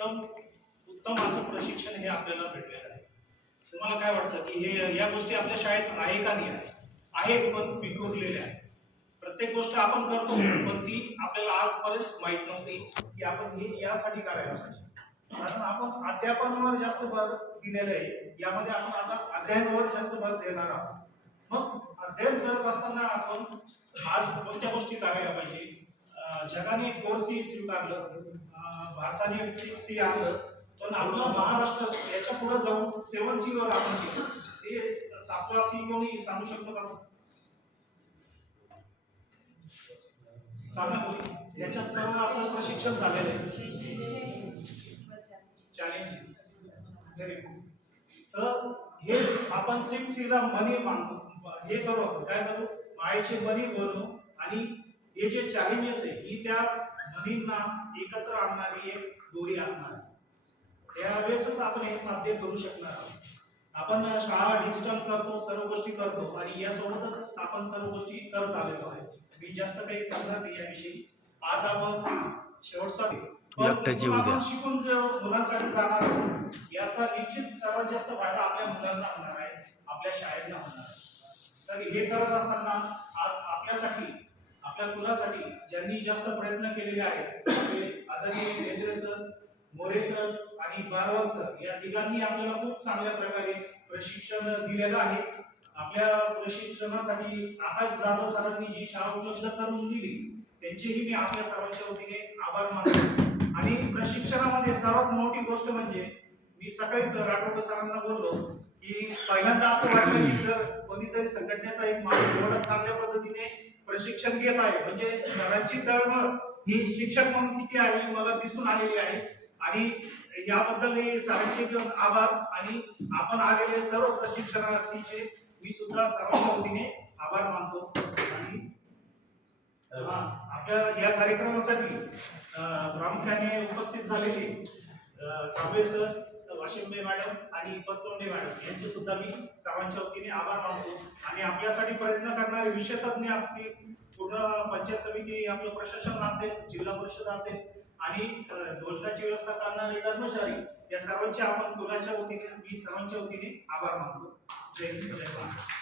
एकदम उत्तम असं प्रशिक्षण हे आपल्याला भेटलेलं आहे. तुम्हाला काय वाटतं की हे या गोष्टी आपल्या शाळेत आहे का नाही आहे? आहेत पण विखुरलेल्या आहेत. प्रत्येक गोष्ट आपण करतो पण ती आपल्याला आजपर्यंत माहीत नव्हती की आपण हे यासाठी करायला पाहिजे. कारण आपण अध्यापनावर जास्त भर दिलेलं आहे यामध्ये आपण आता अध्ययनावर जास्त भर देणार आहोत. मग अध्ययन करत असताना आपण आज कोणत्या गोष्टी करायला पाहिजे? जगाने फोर सी स्वीकारलं भारताने सिक्स सी आणलं पण आपलं महाराष्ट्र याच्यापुढे जाऊन सेवन सी वर आपण गेलो. ते सातवा सी कोणी सांगू शकतो का? सांगा कोणी? याच्यात सर्व आपलं प्रशिक्षण झालेलं आहे. चॅलेंजेस व्हेरी गुड तर हे आपण सिक्स सीला मनी मानतो हे करू आपण. काय करू? मायचे मनी बनवू जे चॅलेंजेस आहे ही त्या मनींना एकत्र आणणारी एक दोरी असणार. त्यावेळेसच आपण एक साध्य करू शकणार आहोत. आपण शाळा डिजिटल करतो सर्व गोष्टी करतो आणि यासोबतच आपण सर्व गोष्टी करत आलेलो आहे. मी जास्त काही सांगणार नाही याविषयी. आज आपण शेवटचा शिकून मुलांसाठी जाणार याचा निश्चित सर्वात जास्त फायदा आपल्या मुलांना होणार आहे आपल्या शाळेला होणार आहे. तर हे करत असताना आज आपल्यासाठी आपल्या मुलासाठी ज्यांनी जास्त प्रयत्न केलेले आहेत म्हणजे आदरणीय केंद्रे सर मोरे सर आणि बारवत सर या तिघांनी आपल्याला खूप चांगल्या प्रकारे प्रशिक्षण दिलेलं आहे. आपल्या प्रशिक्षणासाठी आकाश जाधव सरांनी जी शाळा उपलब्ध करून दिली त्यांचेही मी आपल्या सर्वांच्या वतीने आभार मानतो. आणि प्रशिक्षणामध्ये सर्वात मोठी गोष्ट म्हणजे मी सकाळी सर राठोड सरांना बोललो की पहिल्यांदा असं वाटलं की सर कोणीतरी संघटनेचा एक माणूस एवढा चांगल्या पद्धतीने प्रशिक्षण घेत आहे. म्हणजे सरांची तळमळ ही शिक्षक म्हणून किती आहे मला दिसून आलेली आहे. आणि याबद्दल सरांचे आभार आणि आपण आलेले सर्व प्रशिक्षणार्थीचे मी सुद्धा सर्वांच्या वतीने आभार मानतो. आणि हा, आपल्या या कार्यक्रमासाठी प्रामुख्याने उपस्थित झालेले कांबळे सर वाशिमडे मॅडम आणि पतोंडे मॅडम यांचे सुद्धा मी सर्वांच्या वतीने आभार मानतो. आणि आपल्यासाठी प्रयत्न करणारे विषय असतील पूर्ण पंचायत समिती आपलं प्रशासन असेल जिल्हा परिषद असेल आणि योजनाची व्यवस्था करणारे कर्मचारी या सर्वांचे आपण मुलाच्या वतीने मी सर्वांच्या वतीने आभार मानतो. जय हिंद जय महाराष्ट्र.